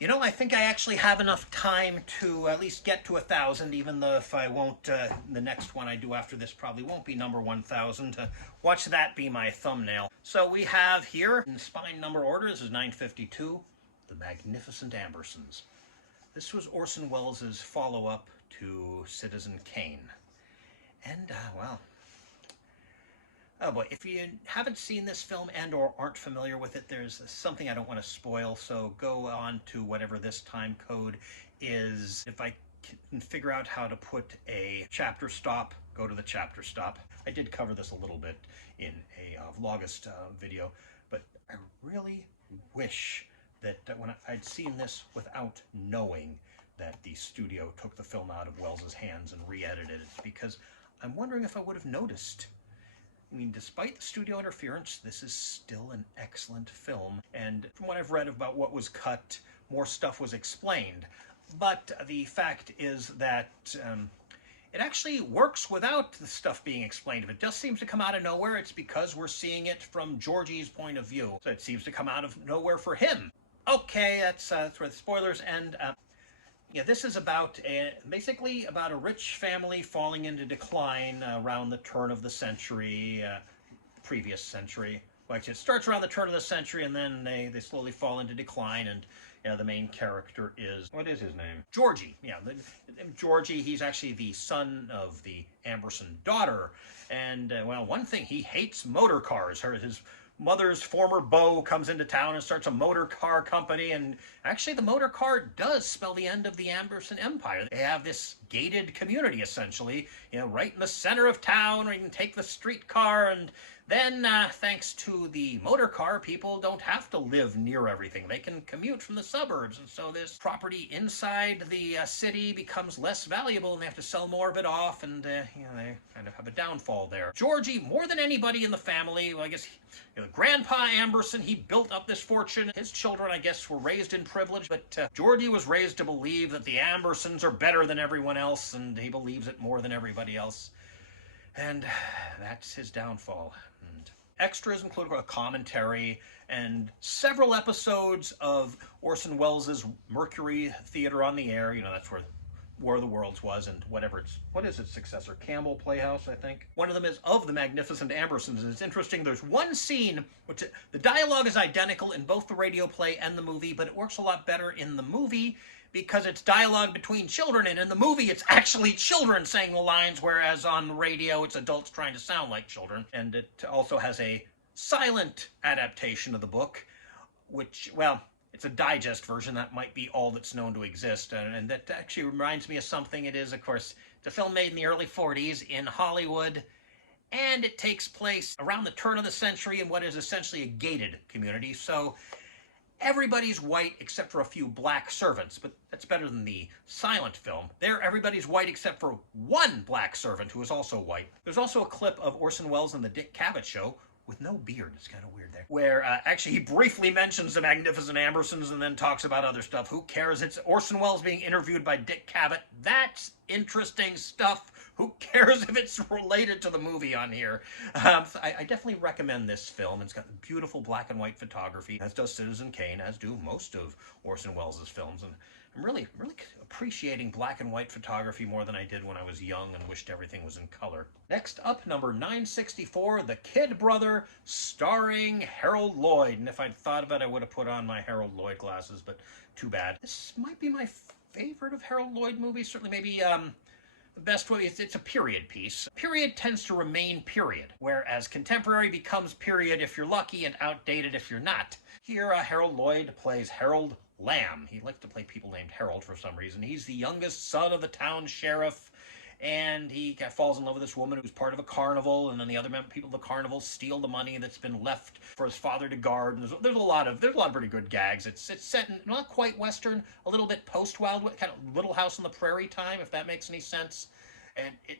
You know, I think I actually have enough time to at least get to 1,000, even though if I won't, the next one I do after this probably won't be number 1,000. Watch that be my thumbnail. So we have here, in spine number order, this is 952, The Magnificent Ambersons. This was Orson Welles' follow-up to Citizen Kane. And, well, oh boy, if you haven't seen this film and or aren't familiar with it, there's something I don't want to spoil, so go on to whatever this time code is. If I can figure out how to put a chapter stop, go to the chapter stop. I did cover this a little bit in a Vlogust video, but I really wish that when I'd seen this without knowing that the studio took the film out of Welles' hands and re-edited it, because I'm wondering if I would have noticed. I mean, despite the studio interference, this is still an excellent film. And from what I've read about what was cut, more stuff was explained. But the fact is that it actually works without the stuff being explained. If it just seems to come out of nowhere, it's because we're seeing it from Georgie's point of view. So it seems to come out of nowhere for him. Okay, that's where the spoilers end. Yeah, this is basically about a rich family falling into decline around the turn of the century, previous century. Well, actually, it starts around the turn of the century, and then they slowly fall into decline, and the main character is, what is his name? Georgie. Yeah, Georgie, he's actually the son of the Amberson daughter, and, well, one thing, he hates motor cars. His mother's former beau comes into town and starts a motor car company, and actually the motor car does spell the end of the Amberson Empire. They have this gated community, essentially, right in the center of town, where you can take the streetcar, and then, thanks to the motor car, people don't have to live near everything. They can commute from the suburbs, and so this property inside the city becomes less valuable, and they have to sell more of it off, and, they kind of have a downfall there. Georgie, more than anybody in the family, well, I guess, Grandpa Amberson, he built up this fortune. His children, I guess, were raised in privilege, but Georgie was raised to believe that the Ambersons are better than everyone else, and he believes it more than everybody else. And that's his downfall. And extras include a commentary and several episodes of Orson Welles' Mercury Theater on the Air. That's where War of the Worlds was, and what is its successor? Campbell Playhouse, I think. One of them is of the Magnificent Ambersons, and it's interesting. There's one scene, which the dialogue is identical in both the radio play and the movie, but it works a lot better in the movie because it's dialogue between children, and in the movie it's actually children saying the lines, whereas on the radio it's adults trying to sound like children. And it also has a silent adaptation of the book, which, well, it's a digest version. That might be all that's known to exist. And that actually reminds me of something. It is, of course, it's a film made in the early 40s in Hollywood, and it takes place around the turn of the century in what is essentially a gated community. So everybody's white except for a few black servants, but that's better than the silent film. There, everybody's white except for one black servant who is also white. There's also a clip of Orson Welles in the Dick Cavett Show with no beard. It's kind of weird there. Where actually he briefly mentions the Magnificent Ambersons and then talks about other stuff. Who cares? It's Orson Welles being interviewed by Dick Cavett. That's interesting stuff. Who cares if it's related to the movie on here? I definitely recommend this film. It's got beautiful black and white photography, as does Citizen Kane, as do most of Orson Welles' films. And I'm really appreciating black and white photography more than I did when I was young and wished everything was in color. Next up, number 964, The Kid Brother, starring Harold Lloyd. And if I'd thought of it, I would have put on my Harold Lloyd glasses, but too bad. This might be my favorite of Harold Lloyd movies. Certainly maybe the best way, it's a period piece. Period tends to remain period, whereas contemporary becomes period if you're lucky and outdated if you're not. Here, Harold Lloyd plays Harold Lamb. He likes to play people named Harold for some reason. He's the youngest son of the town sheriff, and he falls in love with this woman who's part of a carnival, and then the other people of the carnival steal the money that's been left for his father to guard. And there's a lot of pretty good gags. It's set in not quite Western, a little bit post-Wild West, kind of Little House on the Prairie time, if that makes any sense. And it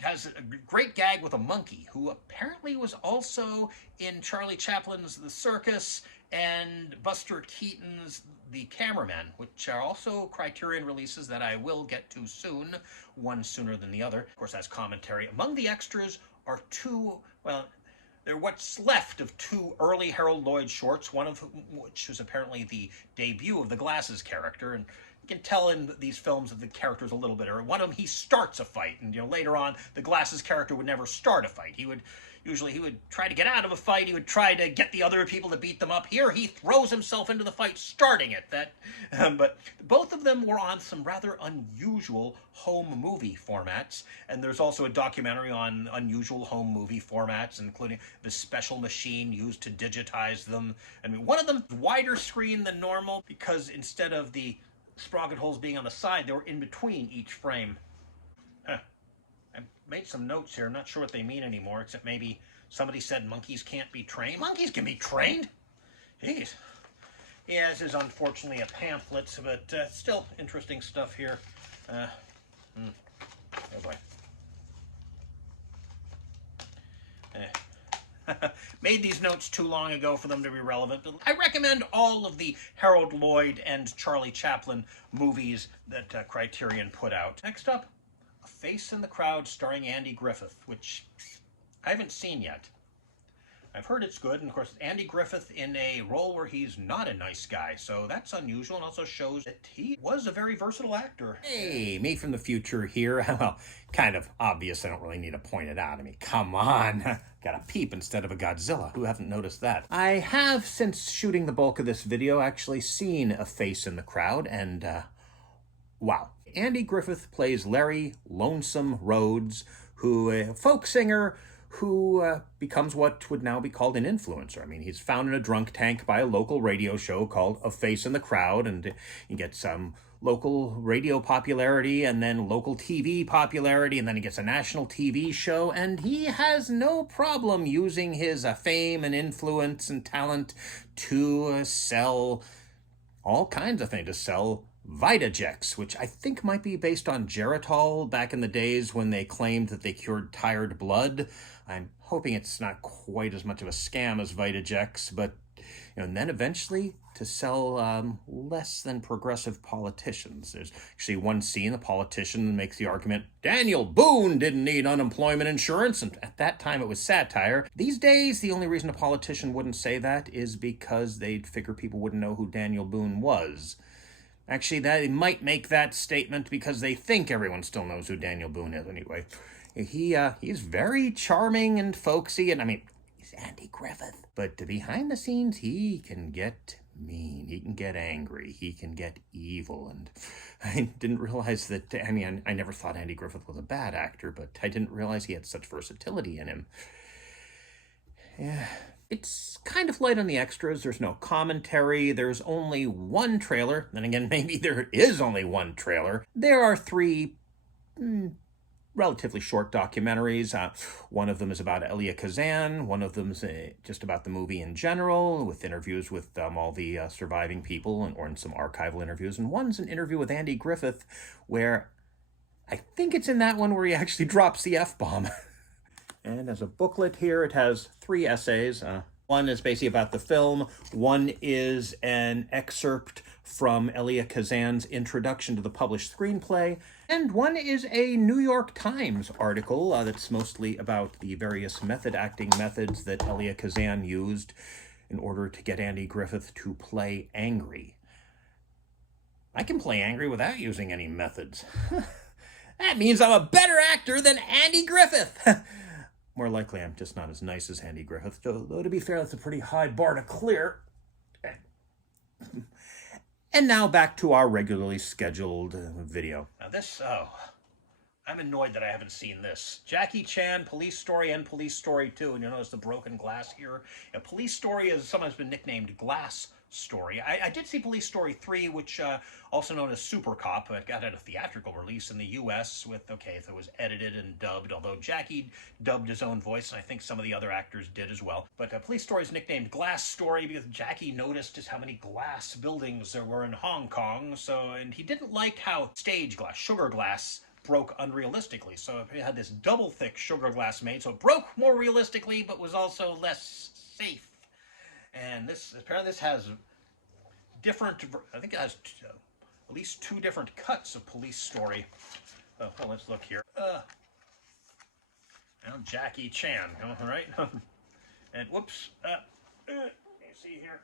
has a great gag with a monkey, who apparently was also in Charlie Chaplin's The Circus and Buster Keaton's The Cameraman, which are also Criterion releases that I will get to soon, one sooner than the other. Of course, that's commentary. Among the extras are two, well, They're what's left of two early Harold Lloyd shorts, one of which was apparently the debut of the Glasses character. And you can tell in these films that the character's a little bit, or one of them, he starts a fight. And, later on, the Glasses character would never start a fight. He would try to get out of a fight. He would try to get the other people to beat them up. Here, he throws himself into the fight, starting it. But both of them were on some rather unusual home movie formats. And there's also a documentary on unusual home movie formats, including the special machine used to digitize them. I mean, one of them was wider screen than normal because instead of the sprocket holes being on the side, they were in between each frame. I made some notes here. I'm not sure what they mean anymore, except maybe somebody said monkeys can't be trained. Monkeys can be trained? Jeez. Yeah, this is unfortunately a pamphlet, but still interesting stuff here. Oh boy. Made these notes too long ago for them to be relevant, but I recommend all of the Harold Lloyd and Charlie Chaplin movies that Criterion put out. Next up, A Face in the Crowd starring Andy Griffith, which I haven't seen yet. I've heard it's good, and of course, Andy Griffith in a role where he's not a nice guy, so that's unusual, and also shows that he was a very versatile actor. Hey, me from the future here. Well, kind of obvious, I don't really need to point it out. I mean, come on. Got a peep instead of a Godzilla. Who hasn't noticed that? I have, since shooting the bulk of this video, actually seen A Face in the Crowd, and wow. Andy Griffith plays Larry Lonesome Rhodes, who a folk singer who becomes what would now be called an influencer. I mean, he's found in a drunk tank by a local radio show called A Face in the Crowd, and he gets some local radio popularity and then local TV popularity, and then he gets a national TV show, and he has no problem using his fame and influence and talent to sell all kinds of things, to sell Vitajex, which I think might be based on Geritol back in the days when they claimed that they cured tired blood. I'm hoping it's not quite as much of a scam as Vitajex, but and then eventually to sell less than progressive politicians. There's actually one scene, the politician makes the argument, Daniel Boone didn't need unemployment insurance, and at that time it was satire. These days, the only reason a politician wouldn't say that is because they'd figure people wouldn't know who Daniel Boone was. Actually, they might make that statement because they think everyone still knows who Daniel Boone is anyway. He's very charming and folksy, and I mean, he's Andy Griffith. But behind the scenes, he can get mean, he can get angry, he can get evil, and I didn't realize that, I mean, I never thought Andy Griffith was a bad actor, but I didn't realize he had such versatility in him. Yeah. It's kind of light on the extras. There's no commentary. There's only one trailer. And again, maybe there is only one trailer. There are three relatively short documentaries. One of them is about Elia Kazan. One of them is just about the movie in general, with interviews with all the surviving people or in some archival interviews. And one's an interview with Andy Griffith where I think it's in that one where he actually drops the F-bomb. And as a booklet here, it has 3 essays. One is basically about the film. One is an excerpt from Elia Kazan's introduction to the published screenplay. And one is a New York Times article that's mostly about the various method acting methods that Elia Kazan used in order to get Andy Griffith to play angry. I can play angry without using any methods. That means I'm a better actor than Andy Griffith. More likely, I'm just not as nice as Andy Griffith, though to be fair, that's a pretty high bar to clear. And now back to our regularly scheduled video. Now I'm annoyed that I haven't seen this. Jackie Chan, Police Story, and Police Story 2, and you'll notice the broken glass here. Police Story has sometimes been nicknamed Glass Story. I did see Police Story 3, which also known as Super Cop. It got a theatrical release in the U.S. with, if it was edited and dubbed, although Jackie dubbed his own voice, and I think some of the other actors did as well. But Police Story is nicknamed Glass Story because Jackie noticed just how many glass buildings there were in Hong Kong, and he didn't like how stage glass, sugar glass, broke unrealistically. So it had this double thick sugar glass made, so it broke more realistically, but was also less safe. And apparently this has different, I think it has at least 2 different cuts of Police Story. Well, let's look here. Jackie Chan, all right? And whoops, let me see here.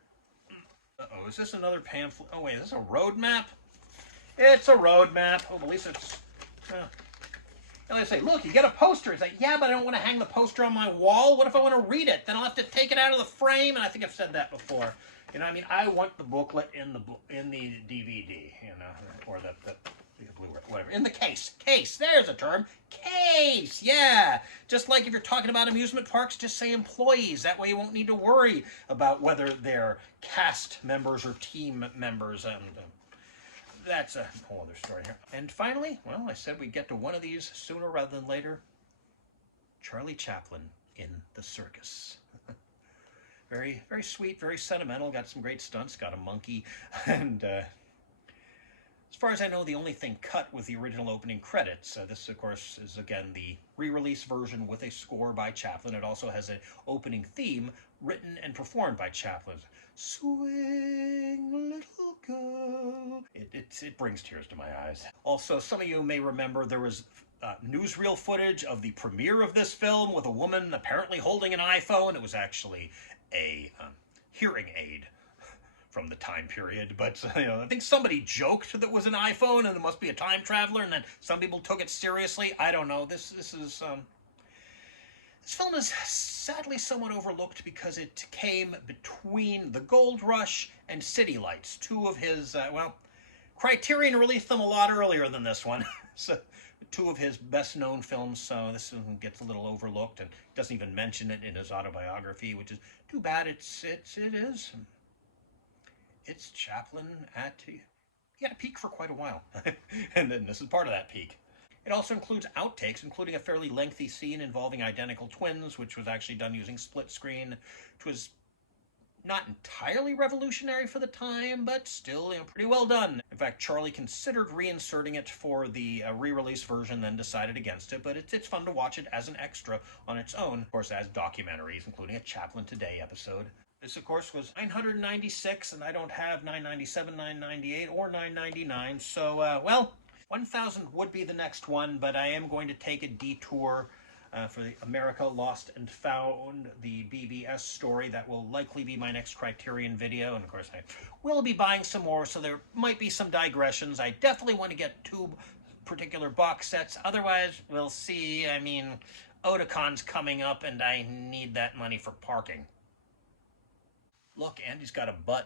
Uh-oh, is this another pamphlet? Oh wait, is this a road map? It's a road map. Oh, at least it's... and they say, look, you get a poster. It's like, yeah, but I don't want to hang the poster on my wall. What if I want to read it? Then I'll have to take it out of the frame. And I think I've said that before. You know, I mean, I want the booklet in the DVD, you know, or the Blu-ray, whatever. In the case. Case. There's a term. Case. Yeah. Just like if you're talking about amusement parks, just say employees. That way you won't need to worry about whether they're cast members or team members. And that's a whole other story here. And finally, well, I said we'd get to one of these sooner rather than later. Charlie Chaplin in the Circus. Very, very sweet, very sentimental. Got some great stunts. Got a monkey. And as far as I know, the only thing cut was the original opening credits. This, of course, is, again, the re-release version with a score by Chaplin. It also has an opening theme written and performed by Chaplin. Swing, little girl. It brings tears to my eyes. Also, some of you may remember there was newsreel footage of the premiere of this film with a woman apparently holding an iPhone. It was actually a hearing aid from the time period, but you know, I think somebody joked that it was an iPhone and it must be a time traveler, and then some people took it seriously. I don't know. This film is sadly somewhat overlooked because it came between The Gold Rush and City Lights, two of his well, Criterion released them a lot earlier than this one. So two of his best-known films, so this one gets a little overlooked and doesn't even mention it in his autobiography, which is too bad. It is. It's Chaplin he had a peak for quite a while, and then this is part of that peak. It also includes outtakes, including a fairly lengthy scene involving identical twins, which was actually done using split screen, which was not entirely revolutionary for the time, but still, you know, pretty well done. In fact, Charlie considered reinserting it for the re-release version, then decided against it, but it's fun to watch it as an extra on its own, of course, as documentaries, including a Chaplin Today episode. This, of course, was $996, and I don't have $997, $998, or $999, so, well, 1,000 would be the next one, but I am going to take a detour for the America Lost and Found, the BBS story. That will likely be my next Criterion video, and of course I will be buying some more, so there might be some digressions. I definitely want to get 2 particular box sets. Otherwise, we'll see. I mean, Otacon's coming up, and I need that money for parking. Look, Andy's got a butt.